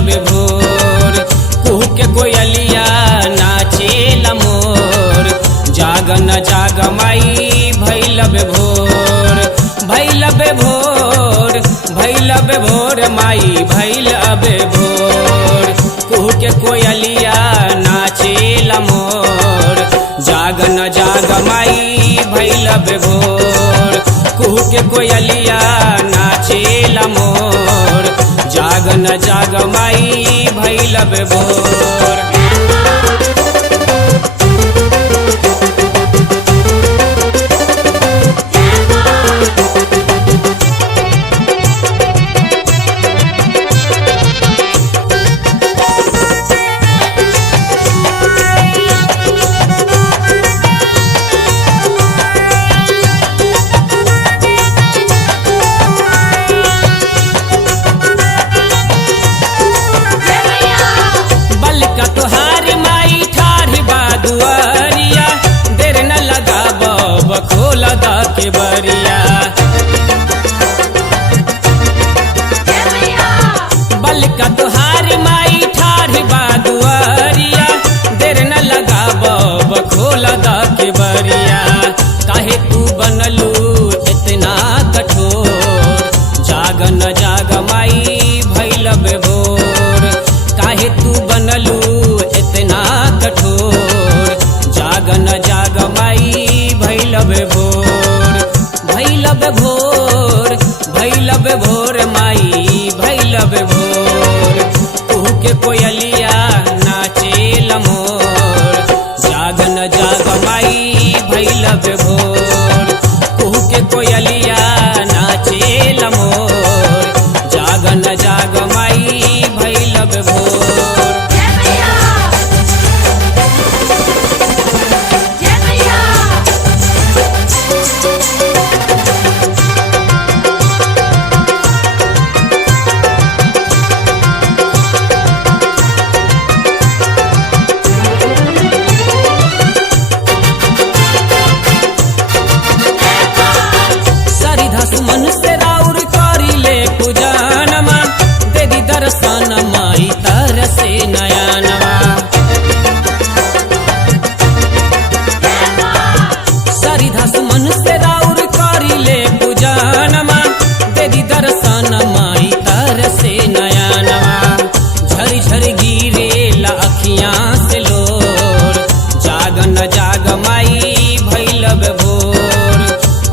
भैलबे भोर। कुहू के कोयलिया नाचेला मोर, जागन जाग माई भैलबे भोर। भैलबे भोर भैलबे भोर माई भैलबे भोर। कुहू के कोयलिया नाचेला मोर, जागन जाग माई भैलबे भोर। कुहू के कोयलिया नाचेला मोर, जागन जाग माई भैलबे भोर। खोल दा के बरिया बलका तुहार माई ठाढ़ बा दुआरिया, देर न लगाब खोल दा के बरिया। काहे तू बनलू इतना कठोर, जागन जाग माई भैलबे भोर। काहे तू बनलू इतना कठोर, जागन जाग माई भैलबे भोर। भैलबे भोर भैलबे भोर माई भैलबे भोर। कुहू के कोयलिया नाचेला मोर, जागन जाग माई भैलबे भोर। कुहू के कोयलिया नाचेला मोर, जागन जाग माई भैलबे भोर। मन से राउर करी ले पूजनमा, दे दी दर्शन माई तरसे नयनवा। सरिधा सुमन से राउर करी ले पूजनमा, दे दी दर्शन माई तरसे नयनवा। झरी झरी गिरेला अखियां से लोर, जागन जाग माई भैलबे भोर।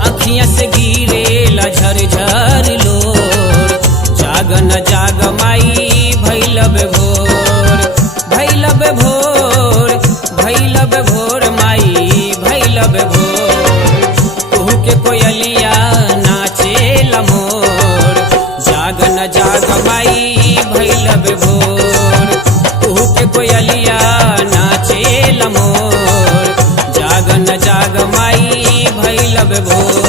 अखियां से गिरे झर झर लोर, जागन जाग माई भैलबे भोर। भैलबे भोर भैलबे भोर माई भैलबे भोर। कुहू के कोयलिया नाचेला मोर, जागन जाग माई भैलबे भोर। कुहू के कोयलिया नाचेला मोर, जागन जाग माई भैलबे भोर।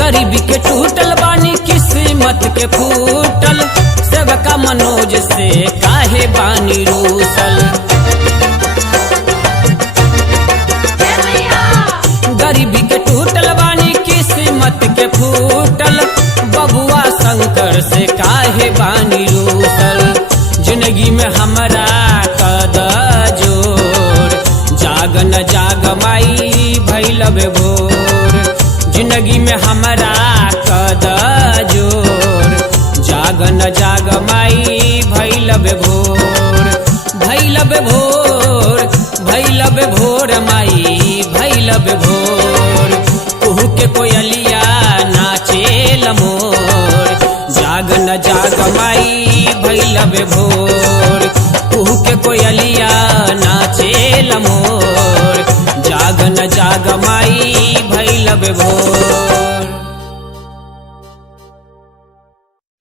गरीबी के टूटल बानी किस्मत के फूटल, सेवका मनोज से काहे बानी रूसल। गरीबी के टूटल बानी किस्मत के फूटल, बबुआ शंकर से काहे बानी रूसल। जिंदगी में हमरा कद जोर, जागन जाग माई भैलबे भोर। जिंदगी में हमरा कद जोर, जागन जाग माई भैलबे भोर। भैलबे भोर भैलबे भोर माई भैलबे भोर। कुहू के कोयलिया नाचेला मोर, जागन जाग माई भैलबे भोर। कुहू के कोयलिया नाचेला मोर, जागन जाग माई भैलबे भोर।